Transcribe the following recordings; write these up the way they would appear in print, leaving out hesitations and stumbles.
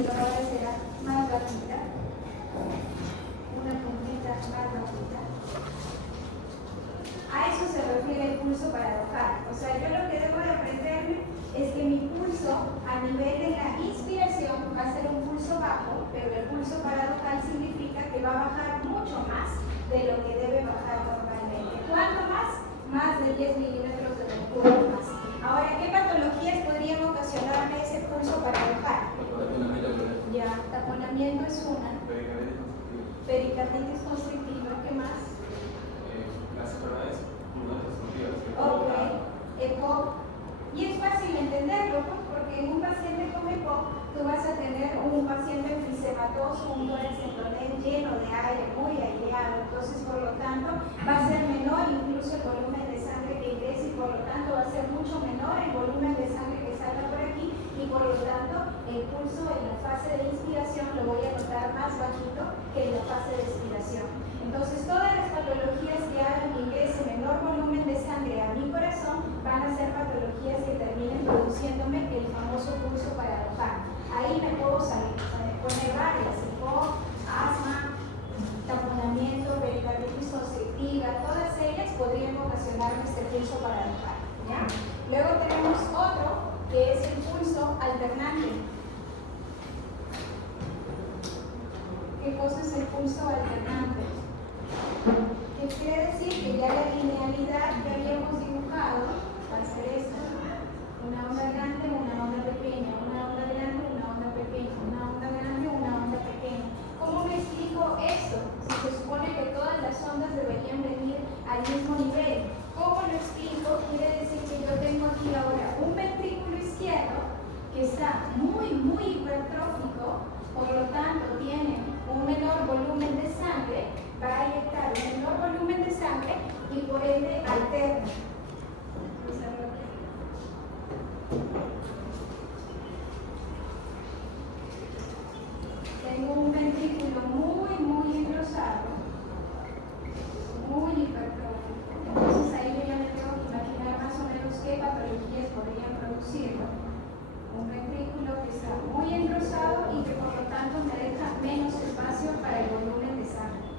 pero ahora será más bajita, una puntita más bajita. A eso se refiere el pulso paradojal. O sea, yo lo que debo de aprenderme es que mi pulso a nivel de la inspiración va a ser un pulso bajo, pero el pulso paradojal significa que va a bajar mucho más de lo que debe bajar normalmente. ¿Cuánto más? Más de 10 milímetros de mercurio más. Ahora, ¿qué patologías podrían ocasionarme ese pulso paradojal? Ya, taponamiento es una. Pericarditis constrictiva, ¿qué más? Ok, EPOC. Y es fácil entenderlo, porque en un paciente con EPOC tú vas a tener un paciente enfisematoso, un tórax endotelial lleno de aire, muy aireado. Entonces, por lo tanto, va a ser menor incluso el volumen de sangre que ingresa y por lo tanto va a ser mucho menor el volumen de sangre que salga por aquí y por lo tanto el pulso en la fase de inspiración lo voy a notar más bajito que en la fase de expiración. Entonces, todas las patologías que hagan que ingrese menor volumen de sangre a mi corazón van a ser patologías que terminen produciéndome el famoso pulso paradojal. Ahí me puedo poner varias, EPOC, asma, taponamiento, pericarditis constrictiva, todas ellas podrían ocasionarme este pulso paradojal, ¿ya? Luego tenemos otro que es el pulso alternante. ¿Qué cosa es el pulso alternante? ¿Qué quiere decir? Que ya la linealidad que habíamos dibujado va a ser esta. Una onda grande, una onda pequeña, una onda grande, una onda pequeña, una onda grande, una onda pequeña. ¿Cómo me explico esto? Si se supone que todas las ondas deberían venir al mismo nivel. ¿Cómo lo explico? Quiere decir que yo tengo aquí ahora un ventrículo izquierdo que está muy hipertrófico, por lo tanto tiene un menor volumen de sangre, va a inyectar un menor volumen de sangre y por ende alterna. Tengo un ventrículo muy engrosado, muy hipertrófico. Entonces ahí yo ya me tengo que imaginar más o menos qué patologías podrían producirlo. Un ventrículo que está muy engrosado y que por lo tanto me deja menos espacio para el volumen de sangre.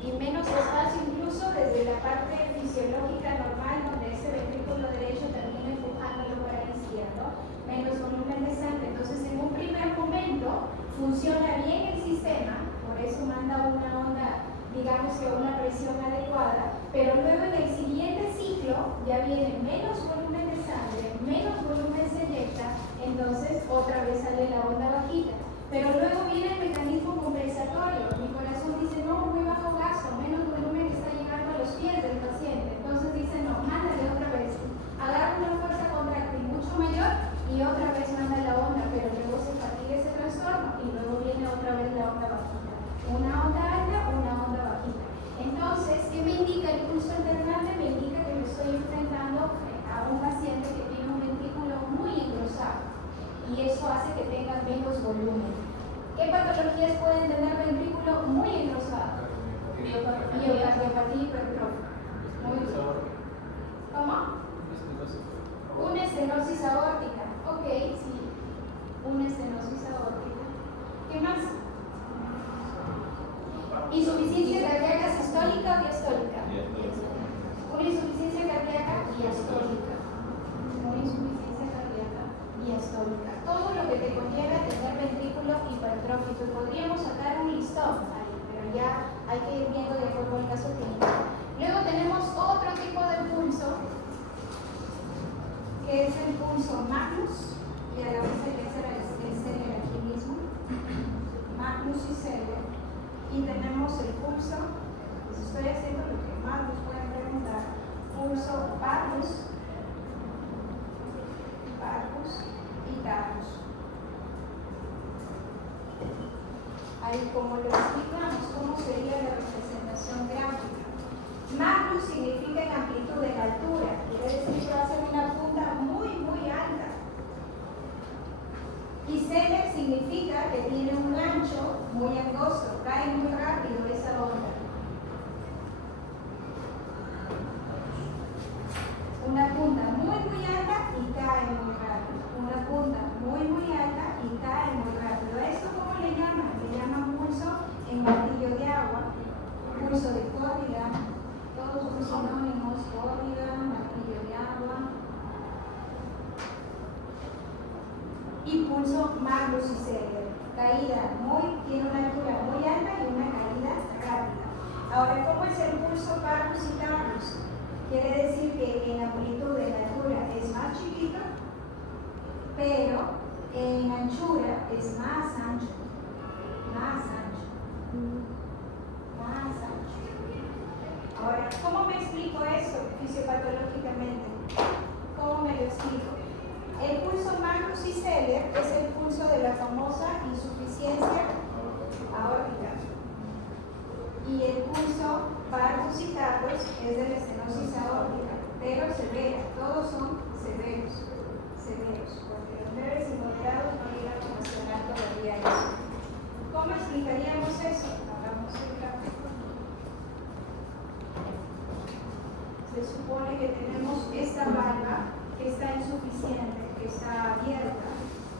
Y menos espacio incluso desde la parte fisiológica normal, donde ese ventrículo derecho termina empujándolo para el izquierdo, menos volumen de sangre. Entonces, en un primer momento funciona bien el sistema, por eso manda una onda, digamos que a una presión adecuada, pero luego en el siguiente ciclo ya viene menos volumen de sangre, menos volumen se inyecta, entonces otra vez sale la onda bajita. Pero luego viene el mecanismo compensatorio. Mi corazón dice, no, muy bajo gasto, menos volumen que está llegando a los pies del paciente. Entonces dice, no, mándale otra vez. Agarra una fuerza contráctil mucho mayor y otra vez manda la onda, pero luego se fatiga ese trastorno y luego viene otra vez la onda bajita. Una onda alta, una onda bajita. Entonces, ¿qué me indica el pulso alternante? Me indica que me estoy enfrentando a un paciente que tiene un ventrículo muy engrosado y eso hace que tenga menos volumen. ¿Qué patologías pueden tener ventrículo muy engrosado? Miocardiopatía hipertrófica. Muy bien. ¿Cómo? Una estenosis aórtica. Ok, sí. Una estenosis aórtica. ¿Qué más? ¿Insuficiencia cardíaca sistólica o diastólica? Una insuficiencia cardíaca diastólica. Una insuficiencia cardíaca diastólica. Todo lo que te conlleva tener ventrículo hipertrófico. Podríamos sacar un listón ahí, pero ya hay que ir viendo de acuerdo al caso clínico. Luego tenemos otro tipo de pulso, que es el pulso Magnus, y a la vez el Celer aquí mismo. Magnus y Celer. Y tenemos el pulso, pues estoy haciendo lo que más nos pueden preguntar, pulso Varus y Tarus. Ahí como lo explicamos, ¿cómo sería la representación gráfica? Magnus significa en amplitud, en altura, quiere decir que va a ser una punta muy alta. Y Celer significa que tiene un ancho muy angosto, cae muy rápido esa onda. Una punta muy alta y cae muy rápido. Una punta muy alta y cae muy rápido. llama pulso en martillo de agua, pulso de córrida, todos son sinónimos, córrida, martillo de agua, y pulso Magnus y Seller, tiene una altura muy alta y una caída rápida. Ahora, ¿cómo es el pulso Magnus y Taurus? Quiere decir que en amplitud de la altura es más chiquito, pero en anchura es más ancho. Ahora, ¿cómo me explico eso fisiopatológicamente? ¿Cómo me lo explico? El pulso Magnus y Seller es el pulso de la famosa insuficiencia aórtica. Y el pulso Varus y Taurus es de la estenosis aórtica, pero severa. Todos son severos, porque los leves y moderados no llegan a mencionar todavía eso. ¿Cómo explicaríamos eso? Hagamos el gráfico. Se supone que tenemos esta valva que está insuficiente, que está abierta.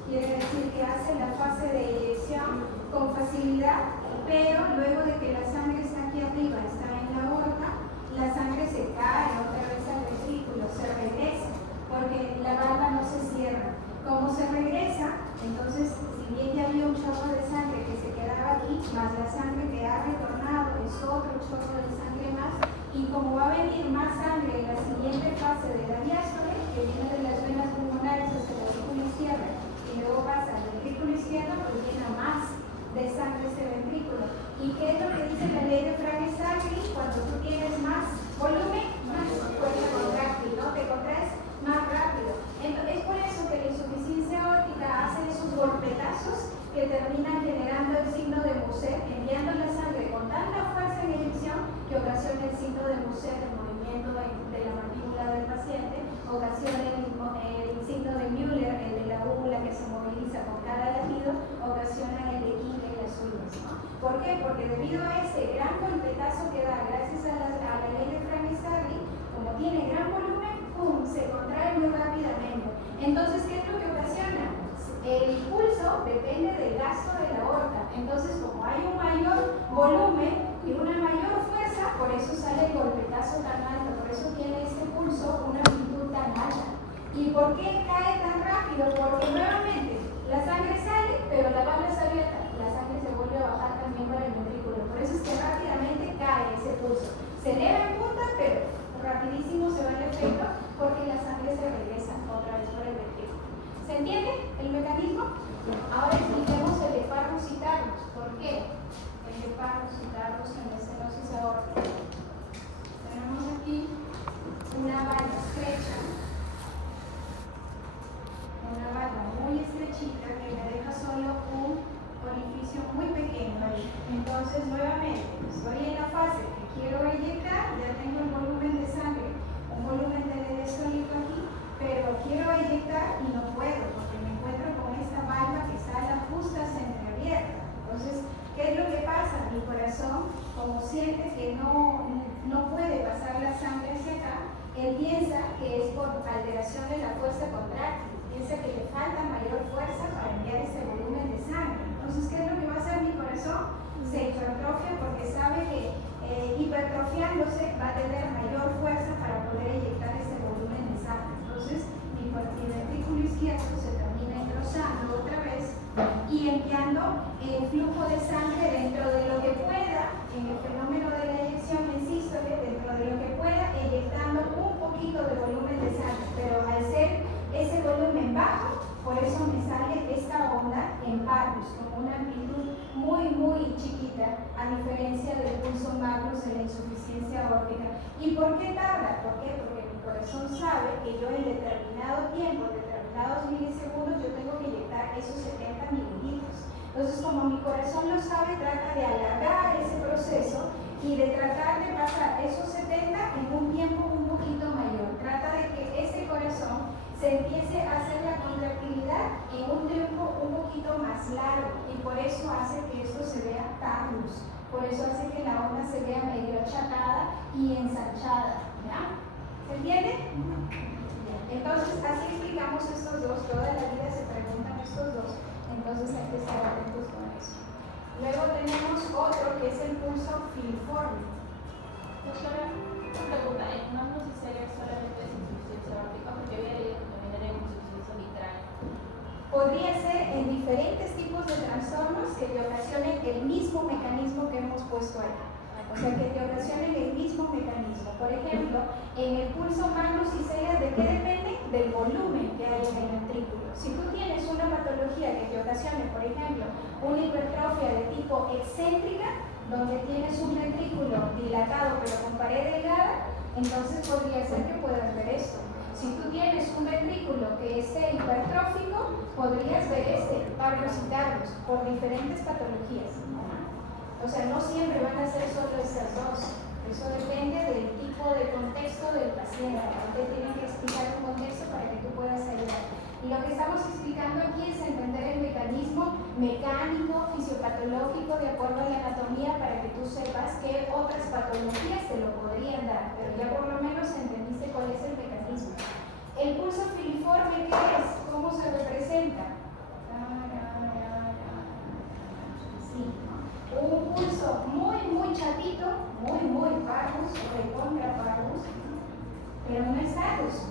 Quiere decir que hace la fase de eyección con facilidad, pero luego de que la sangre está aquí arriba, está en la aorta, la sangre se cae otra vez al ventrículo, se regresa, porque la valva no se cierra. Como se regresa, entonces, si bien ya había un chorro de sangre que se quedaba aquí, más la sangre que ha retornado, es otro chorro de sangre más, y como va a venir más sangre en la siguiente fase de la diástole, que viene de las venas pulmonares hasta la ventrícula izquierda, y luego pasa al ventrículo izquierdo, pues llena más de sangre este ventrículo. ¿Y qué es lo que dice la ley de Frage-Sagri? Cuando tú tienes más volumen, más fuerza contráctil, ¿no? Te contraes más rápido. Entonces, es por eso que la insuficiencia aórtica hace esos golpetazos que terminan generando el signo de Muset, enviando la sangre con tanta fuerza en eyección que ocasiona el signo de Muset, el movimiento de la mandíbula del paciente, ocasiona el signo de Müller, el de la úvula que se moviliza con cada latido, ocasiona el de King en las uñas, ¿no? ¿Por qué? Porque debido a ese gran golpetazo que da gracias a la ley de Frage-Sagri, como tiene gran volumen, ¡pum!, se contrae muy rápidamente. Entonces, ¿qué es lo que ocasiona? El pulso depende del gasto de la aorta. Entonces, como hay un mayor volumen y una mayor fuerza, por eso sale el golpetazo tan alto, por eso tiene este pulso una amplitud tan alta. ¿Y por qué cae tan rápido? Porque nuevamente la sangre sale, pero la valva está abierta. La sangre se vuelve a bajar también para el ventrículo. Por eso es que rápidamente cae ese pulso. Se eleva en punta, pero rapidísimo se va el efecto porque la sangre se regresa otra vez por el ventrículo. ¿Se entiende el mecanismo? Ahora expliquemos el de Parvus y Taurus. ¿Por qué? El de Parvus y Taurus en la estenosis aórtica. Tenemos aquí una valva estrecha, una valva muy estrechita que me deja solo un orificio muy pequeño ahí. Entonces, nuevamente, estoy en la fase que quiero eyectar, ya tengo el volumen de sangre, un volumen de diastólico aquí, pero quiero eyectar y no puedo porque me encuentro con esta valva que está a la justa entreabierta. Entonces, ¿qué es lo que pasa? Mi corazón, como siente que no puede pasar la sangre hacia acá, él piensa que es por alteración de la fuerza contráctil, piensa que le falta mayor fuerza para enviar ese volumen de sangre. Entonces, ¿qué es lo que va a hacer mi corazón? Se hipertrofia porque sabe que hipertrofiándose va a tener mayor fuerza para poder eyectar ese volumen de sangre. Entonces, mi ventrículo izquierdo se termina engrosando otra vez y enviando el flujo de sangre dentro de lo que pueda, en el fenómeno de la eyección, insisto, que dentro de lo que pueda, eyectando un poquito de volumen de sangre, pero al ser ese volumen bajo, por eso me sale esta onda en Parvus, con una amplitud muy chiquita, a diferencia del pulso Magnus en la insuficiencia aórtica. ¿Y por qué tarda? ¿Por qué? Porque mi corazón sabe que yo en determinado tiempo, determinados milisegundos, yo tengo que inyectar esos 70 mililitros. Entonces, como mi corazón lo sabe, trata de alargar ese proceso y de tratar de pasar esos 70 en un tiempo un poquito mayor. Trata de que ese corazón se empiece a hacer la contractilidad en un tiempo un poquito más largo y por eso hace que esto se vea tan luz. Por eso hace que la onda se vea medio achatada y ensanchada. ¿Ya? ¿Se entiende? Entonces, así explicamos estos dos. Toda la vida se preguntan estos dos. Entonces hay que estar atentos con eso. Luego tenemos otro que es el pulso filiforme. Doctora, una pregunta, ¿en manos y cegas solamente es insuficiencia aórtica? Porque había leído que también era insuficiencia mitral. Podría ser en diferentes tipos de trastornos que te ocasionen el mismo mecanismo que hemos puesto ahí. O sea, que te ocasionen el mismo mecanismo. Por ejemplo, en el pulso magnus y cegas, ¿de qué depende? Del volumen que hay en el ventrículo. Si tú tienes una patología que te ocasione, por ejemplo, una hipertrofia de tipo excéntrica, donde tienes un ventrículo dilatado pero con pared delgada, entonces podría ser que puedas ver esto. Si tú tienes un ventrículo que esté hipertrófico, podrías ver varios y tardos, por diferentes patologías. O sea, no siempre van a ser solo estas dos. Eso depende del tipo de contexto del paciente. Te tienen que explicar un contexto para que tú puedas ayudar. Y lo que estamos explicando aquí es entender el mecanismo mecánico, fisiopatológico, de acuerdo a la anatomía, para que tú sepas qué otras patologías te lo podrían dar. Pero ya por lo menos entendiste cuál es el mecanismo. El pulso filiforme, ¿qué es? ¿Cómo se representa? Sí. Un pulso muy chatito, muy parvus, recontra parvus, pero no es agus.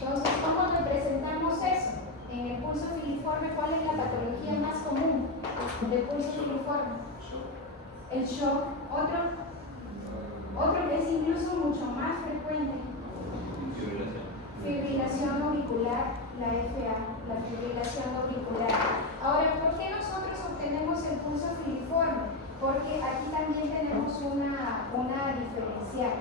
Entonces, ¿cómo representamos eso? En el pulso filiforme, ¿cuál es la patología más común del pulso filiforme? El shock. Otro que es incluso mucho más frecuente. Fibrilación auricular, la FA, la fibrilación auricular. Ahora, ¿por qué nosotros obtenemos el pulso filiforme? Porque aquí también tenemos una diferencial.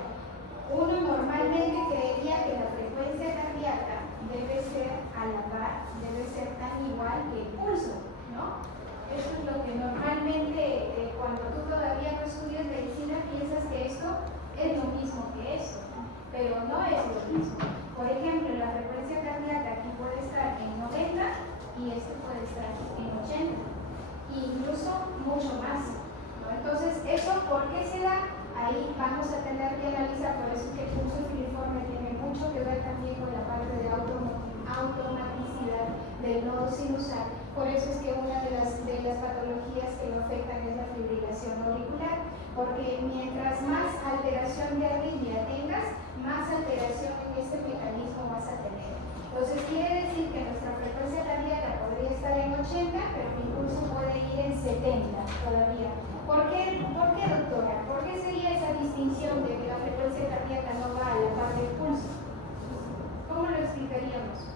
Uno normalmente creería que la frecuencia cardíaca debe ser a la par, debe ser tan igual que el pulso, ¿no? Eso es lo que normalmente, cuando tú todavía no estudias medicina, piensas que esto es lo mismo que esto, pero no es lo mismo. Por ejemplo, la frecuencia cardíaca aquí puede estar en 90 y este puede estar en 80, e incluso mucho más, ¿no? Entonces, ¿eso por qué se da? Ahí vamos a tener que analizar, por eso es que el pulso filiforme tiene mucho que ver también con la parte de automaticidad del nodo sinusal. Por eso es que una de las patologías que lo afectan es la fibrilación auricular, porque mientras más alteración de arritmia tengas, más alteración en este mecanismo vas a tener. Entonces quiere decir que nuestra frecuencia cardíaca podría estar en 80, pero mi pulso puede ir en 70 todavía. ¿Por qué, doctora? ¿Por qué sería esa distinción de que la frecuencia cardíaca no va a la par del pulso? ¿Cómo lo explicaríamos?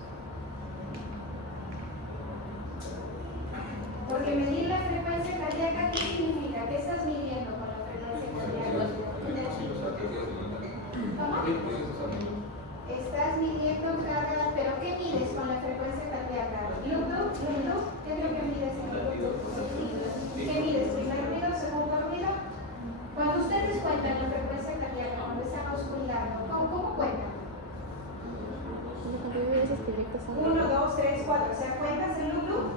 Porque medir la frecuencia cardíaca, ¿qué significa? ¿Qué estás midiendo con la frecuencia cardíaca? ¿Cómo? Estás midiendo carga, pero ¿qué mides con la frecuencia cardíaca? ¿Bluetooth? ¿Qué es lo que mides en Bluetooth? ¿Qué mides? ¿Primer ruido? ¿Segundo ruido? Cuando ustedes cuentan la frecuencia cardíaca, cuando están auscultando, ¿cómo cuentan? 1, 2, 3, 4. O sea, ¿cuentas el Bluetooth?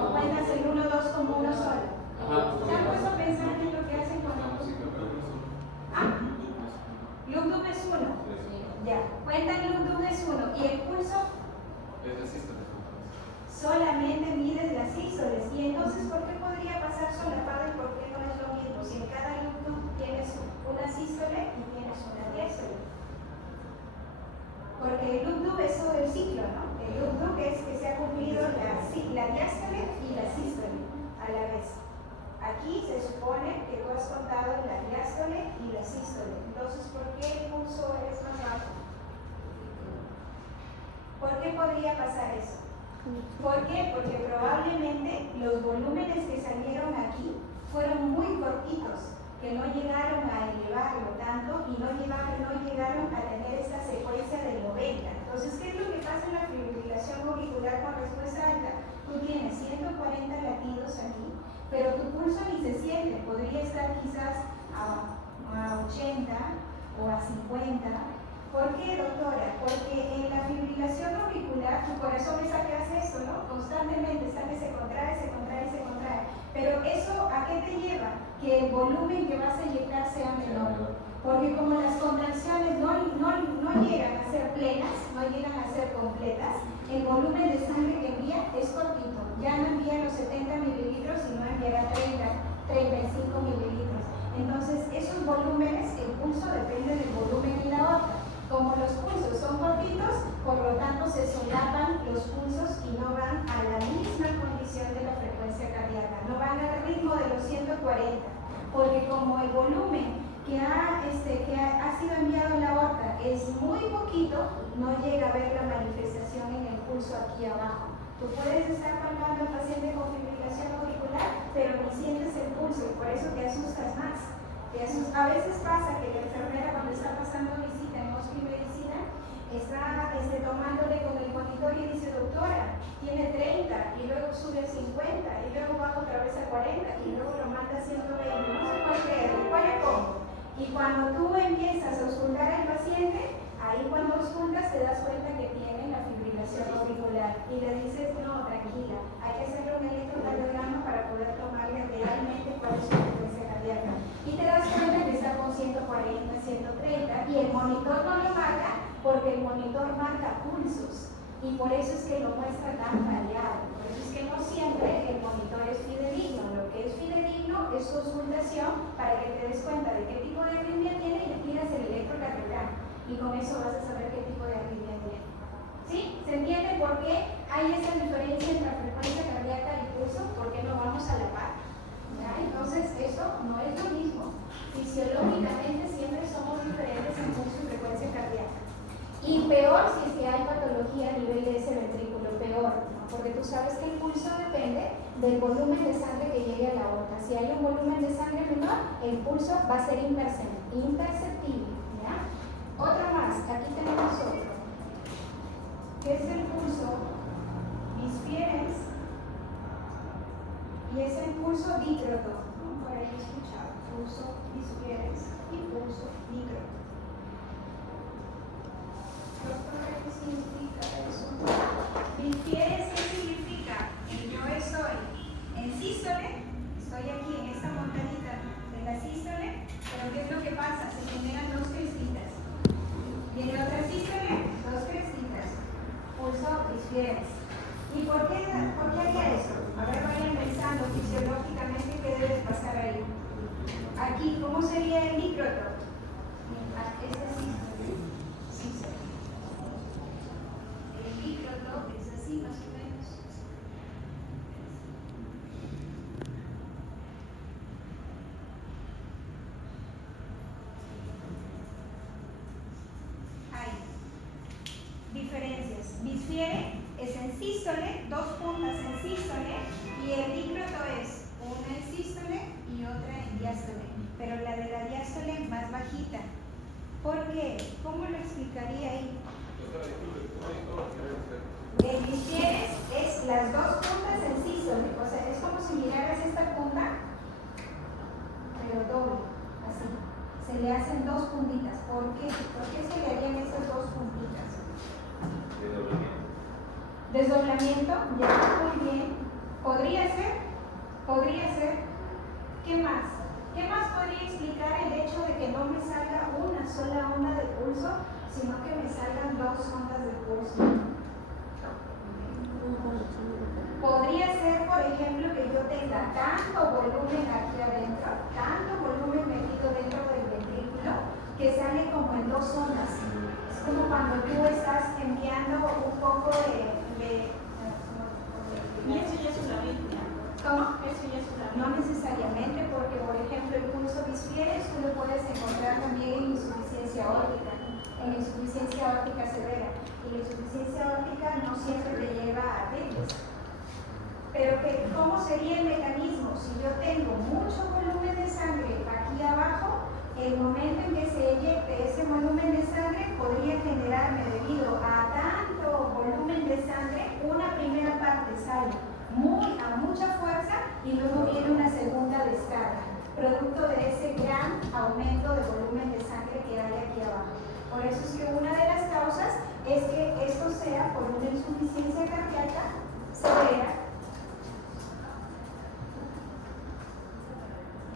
¿O cuentas el 1, 2 como uno solo? ¿Se han puesto a pensar en lo que hacen cuando... Bluetooth es 1. Ya. Cuentan Bluetooth es 1. ¿Y el pulso? Es la sístole. Solamente mides las sístoles. ¿Y entonces por qué podría pasar solapado y por qué no es lo mismo? Si en cada Bluetooth tienes una sístole y tienes una diástole. Porque el Bluetooth es todo el ciclo, ¿no? El Bluetooth es que se ha cumplido la diástole y la sístole a la vez. Aquí se supone que tú has contado la diástole y la sístole. Entonces, ¿por qué el pulso es más bajo? ¿Por qué podría pasar eso? ¿Por qué? Porque probablemente los volúmenes que salieron aquí fueron muy cortitos, que no llegaron a elevarlo tanto y no llegaron a tener esta secuencia del 90. Entonces, ¿qué es lo que pasa en la fibrilación auricular con respuesta alta? Tú tienes 140 latidos aquí, pero tu pulso ni se siente, podría estar quizás a 80 o a 50. ¿Por qué, doctora? Porque en la fibrilación auricular tu corazón es a que hace esto, ¿no? Constantemente está que se contrae. Pero eso, ¿a qué te lleva? Que el volumen que vas a inyectar sea menor. Porque como las contracciones no llegan a ser plenas, no llegan a ser completas, el volumen de sangre que envía es cortito. Ya no envía los 70 mililitros, sino enviará 30, los 140, porque como el volumen que ha sido enviado a la aorta es muy poquito, no llega a ver la manifestación en el pulso aquí abajo. Tú puedes estar palpando al paciente con fibrilación auricular, pero ni sientes el pulso y por eso te asustas más. A veces pasa que la enfermera cuando está pasando visita en medicina está tomándole con el monitor y dice, doctora, tiene 30 y luego sube a 50 y luego baja otra vez a 40 y luego lo manda a 120, no sé por qué, ¿cuál le pongo? Y cuando tú empiezas a auscultar al paciente, ahí cuando auscultas te das cuenta que tiene la fibrilación auricular y le dices, no, tranquila, hay que hacerle un electrocardiograma para poder tomarle realmente cuál es su frecuencia cardíaca. Y te das cuenta que está con 140, 130 y el monitor no lo marca porque el monitor marca pulsos y por eso es que lo muestra tan variado. Por eso es que no siempre el monitor es fidedigno. Lo que es fidedigno es su auscultación para que te des cuenta de qué tipo de arritmia tiene y le tiras el electrocardiograma y con eso vas a saber qué tipo de arritmia tiene. ¿Sí? ¿Se entiende por qué hay esa diferencia entre la frecuencia cardíaca y pulso? ¿Por qué no vamos a la par? ¿Ya? Entonces esto no es lo mismo. Fisiológicamente siempre somos diferentes en pulso y frecuencia cardíaca. Y peor si es que hay patología a nivel de ese ventrículo, peor, ¿no? Porque tú sabes que el pulso depende del volumen de sangre que llegue a la aorta. Si hay un volumen de sangre menor, el pulso va a ser imperceptible, ¿ya? Otro más, aquí tenemos otro, que es el pulso bisfieres y es el pulso dícroto, ¿no? Por ahí he escuchado, pulso bisfieres y pulso dícroto. Doctora, ¿qué significa eso? Bisfieres, ¿qué significa? Que yo estoy en sístole, estoy aquí en esta montañita de la sístole, pero ¿qué es lo que pasa? Se generan dos crestitas. Viene otra sístole, dos crestitas. Pulso bisfieres. ¿Y por qué haría eso? A ver, vayan pensando fisiológicamente qué debe pasar ahí. Aquí, ¿cómo sería el dícroto? Este sístole. El dícroto es así más o menos. Hay diferencias. Bisfiere es en sístole, dos puntas en sístole, y el dícroto es una en sístole y otra en diástole, pero la de la diástole más bajita. ¿Por qué? ¿Cómo lo explicaría ahí? El bisfieres es las dos puntas en sístole, o sea, es como si miraras esta punta, pero doble, así. Se le hacen dos puntitas. ¿Por qué? ¿Por qué se le harían esas dos puntitas? Desdoblamiento, ya, muy bien. ¿Podría ser? ¿Podría ser? ¿Qué más? ¿Qué más podría explicar el hecho de que no me salga una sola onda de pulso, sino que me salgan dos ondas de pulso? Podría ser, por ejemplo, que yo tenga tanto volumen aquí adentro, tanto volumen metido dentro del ventrículo, que sale como en dos ondas. Es como cuando tú estás enviando un poco de Y eso ya es una arritmia. ¿Cómo? Eso ya es una arritmia. No necesariamente, porque por ejemplo el pulso bisfieres tú lo puedes encontrar también en insuficiencia aórtica, en insuficiencia aórtica severa. Y la insuficiencia aórtica no siempre te lleva a arritmias. Pero ¿cómo sería el mecanismo? Si yo tengo mucho volumen de sangre aquí abajo, el momento en que se eyecte ese volumen de sangre podría generarme, debido a tanto volumen de sangre, una primera parte sale a mucha fuerza y luego viene una segunda descarga, producto de ese gran aumento de volumen de sangre que hay aquí abajo. Por eso es que una de las causas es que esto sea por una insuficiencia cardíaca severa.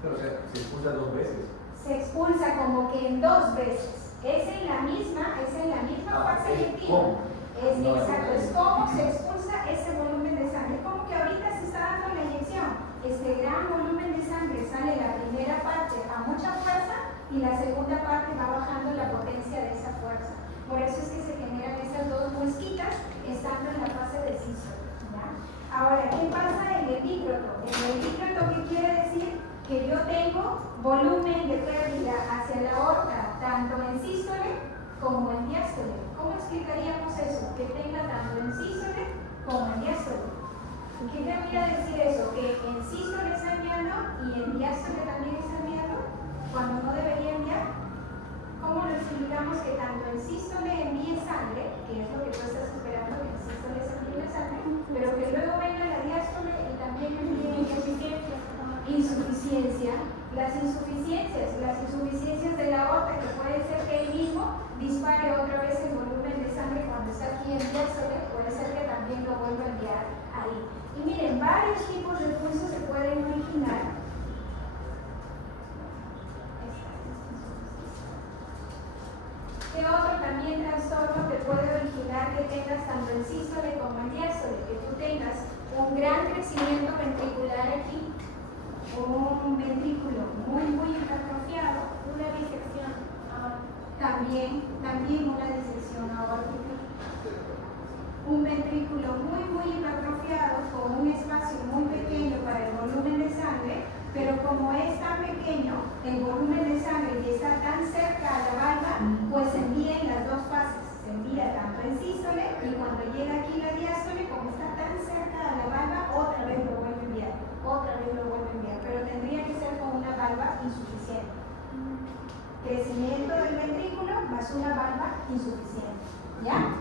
Pero o sea, se expulsa dos veces. Se expulsa como que en dos veces. Es en la misma fuerza eyectiva. ¿Cómo? Exacto, es como se expulsa ese volumen de sangre. Como que ahorita se está dando la inyección. Este gran volumen de sangre sale la primera parte a mucha fuerza y la segunda parte va bajando la potencia de esa fuerza. Por eso es que se generan esas dos muesquitas estando en la fase de sístole. Ahora, ¿qué pasa en el dícroto? En el dícroto, ¿qué quiere decir? como en diástole. ¿Cómo explicaríamos eso? Que tenga tanto en sístole como en diástole. ¿Qué querría decir eso? Que en sístole está enviando y en diástole también está enviando cuando no debería enviar. ¿Cómo lo explicamos que tanto en sístole envíe sangre, que es lo que tú estás esperando, que en sístole se envíe sangre, pero que luego venga la diástole y también envíe insuficiencia? Las insuficiencias de la aorta, que puede ser que él mismo dispare otra vez el volumen de sangre cuando está aquí en diástole, puede ser que también lo vuelva a enviar ahí. Y miren, varios tipos de pulsos se pueden originar. ¿Qué otro también trastorno te puede originar que tengas tanto en sístole como en diástole? Que tú tengas un gran crecimiento ventricular aquí, un ventrículo muy hipertrofiado, Una disección. también una disección aórtica, un ventrículo muy hipertrofiado con un espacio muy pequeño para el volumen de sangre, pero como es tan pequeño el volumen de sangre y está tan cerca a la valva, pues se envía en las dos fases, se envía tanto en sístole y cuando llega aquí la diástole, como está tan cerca a la valva, otra vez lo vuelve a enviar, pero tendría que ser con una valva insuficiente. Crecimiento del ventrículo más una valva insuficiente, ¿ya?